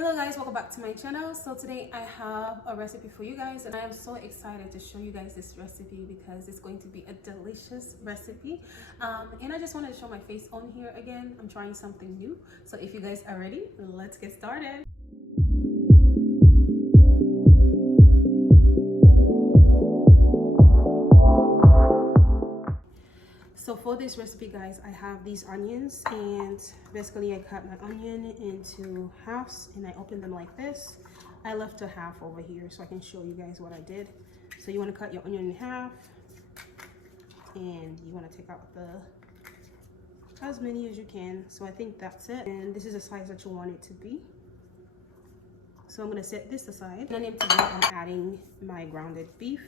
Hello guys, welcome back to my channel. So today I have a recipe for you guys and I am so excited to show you guys this recipe because it's going to be a delicious recipe. And I just wanted to show my face on here again. I'm trying something new. So if you guys are ready, let's get started. So for this recipe guys, I have these onions, and basically I cut my onion into halves and I opened them like this. I left a half over here so I can show you guys what I did. So you want to cut your onion in half and you want to take out as many as you can. So I think that's it, and this is the size that you want it to be. So I'm going to set this aside, and then today I'm adding my grounded beef.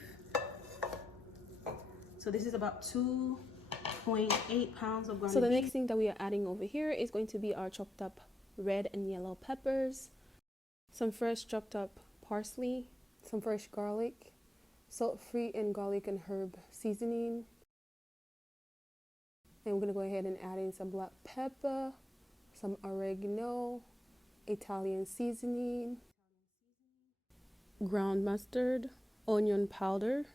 So this is about 2.8 pounds of grounded beef. So the next thing that we are adding over here is going to be our chopped up red and yellow peppers, some fresh chopped up parsley, some fresh garlic, salt-free and garlic and herb seasoning. And we're going to go ahead and add in some black pepper, some oregano, Italian seasoning, ground mustard, onion powder,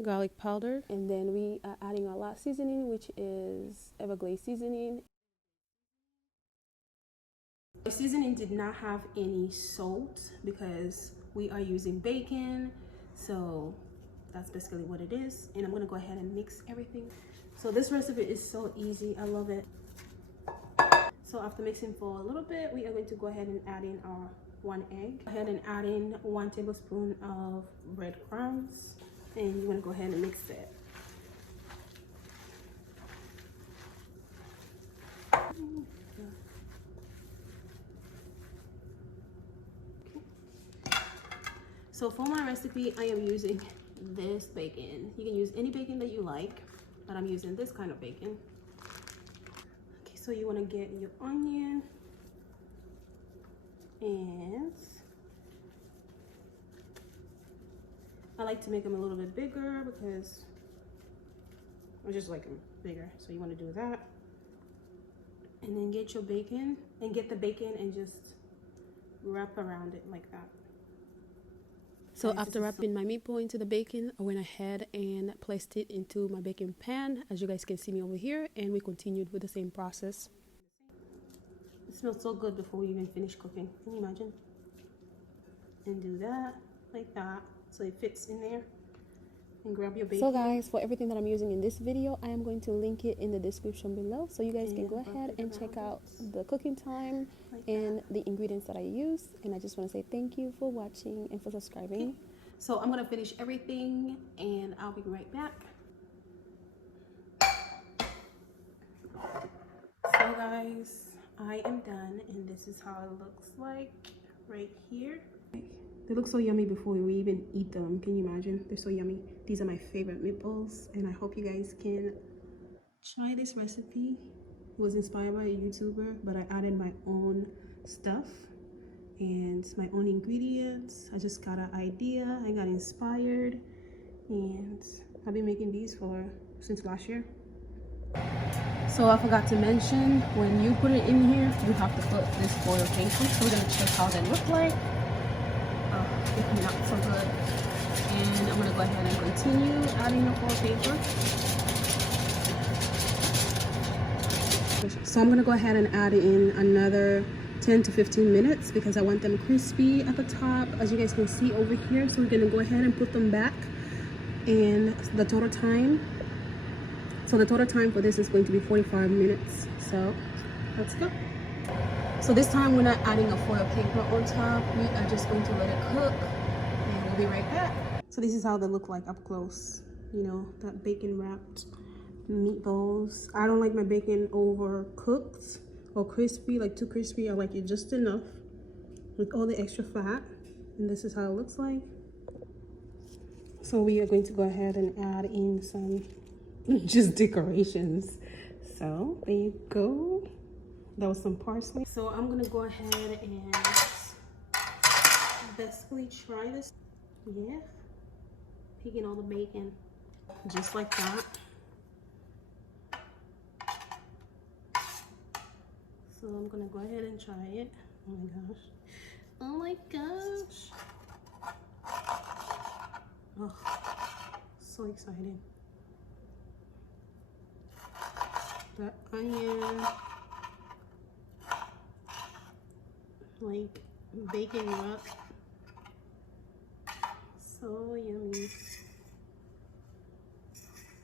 garlic powder, and then we are adding our last seasoning, which is Everglades seasoning. The seasoning did not have any salt because we are using bacon, so that's basically what it is. And I'm going to go ahead and mix everything. So this recipe is so easy, I love it. So after mixing for a little bit, we are going to go ahead and add in our 1 egg. Go ahead and add in 1 tablespoon of breadcrumbs, and you want to go ahead and mix it. So for my recipe, I am using this bacon. You can use any bacon that you like, but I'm using this kind of bacon. Okay, so you want to get your onion, and I like to make them a little bit bigger because I just like them bigger. So you want to do that, and then get your bacon and get the bacon and just wrap around it like that. So after wrapping my meatball into the bacon, I went ahead and placed it into my baking pan, as you guys can see me over here, and we continued with the same process. It smells so good before we even finish cooking. Can you imagine? And do that like that so it fits in there. And grab your bacon. So guys, for everything that I'm using in this video, I am going to link it in the description below, so you guys can go ahead and check out the cooking time and the ingredients that I use. And I just want to say thank you for watching and for subscribing. Okay. So I'm going to finish everything and I'll be right back. So guys, I am done, and this is how it looks like right here. They look so yummy before we even eat them. Can you imagine? They're so yummy. These are my favorite meatballs, and I hope you guys can try this recipe. It was inspired by a YouTuber, but I added my own stuff and my own ingredients. I just got an idea, I got inspired, and I've been making these since last year. So I forgot to mention, when you put it in here, you have to put this foil paper. So we're gonna check how they look like. It's not so good, and I'm gonna go ahead and continue adding the foil paper. So I'm gonna go ahead and add in another 10 to 15 minutes because I want them crispy at the top, as you guys can see over here. So we're gonna go ahead and put them back, and the total time for this is going to be 45 minutes. So let's go. So this time we're not adding a foil paper on top. We are just going to let it cook, and we'll be right back. So this is how they look like up close. You know, that bacon wrapped meatballs. I don't like my bacon overcooked or crispy, like too crispy. I like it just enough with all the extra fat. And this is how it looks like. So we are going to go ahead and add in some just decorations. So there you go. That was some parsley. So I'm gonna go ahead and basically try this. Yeah, picking all the bacon just like that. So I'm gonna go ahead and try it. Oh my gosh. Oh my gosh. Oh, so excited. The onion, like bacon wrap. So yummy.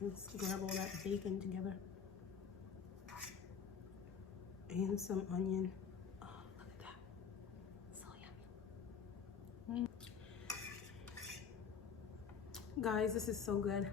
Let's grab all that bacon together. And some onion. Oh, look at that. So yummy. Guys, this is so good.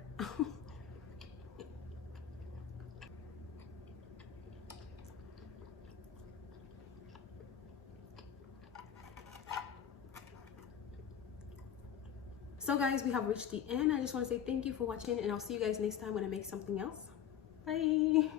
So guys, we have reached the end. I just want to say thank you for watching, and I'll see you guys next time when I make something else. Bye.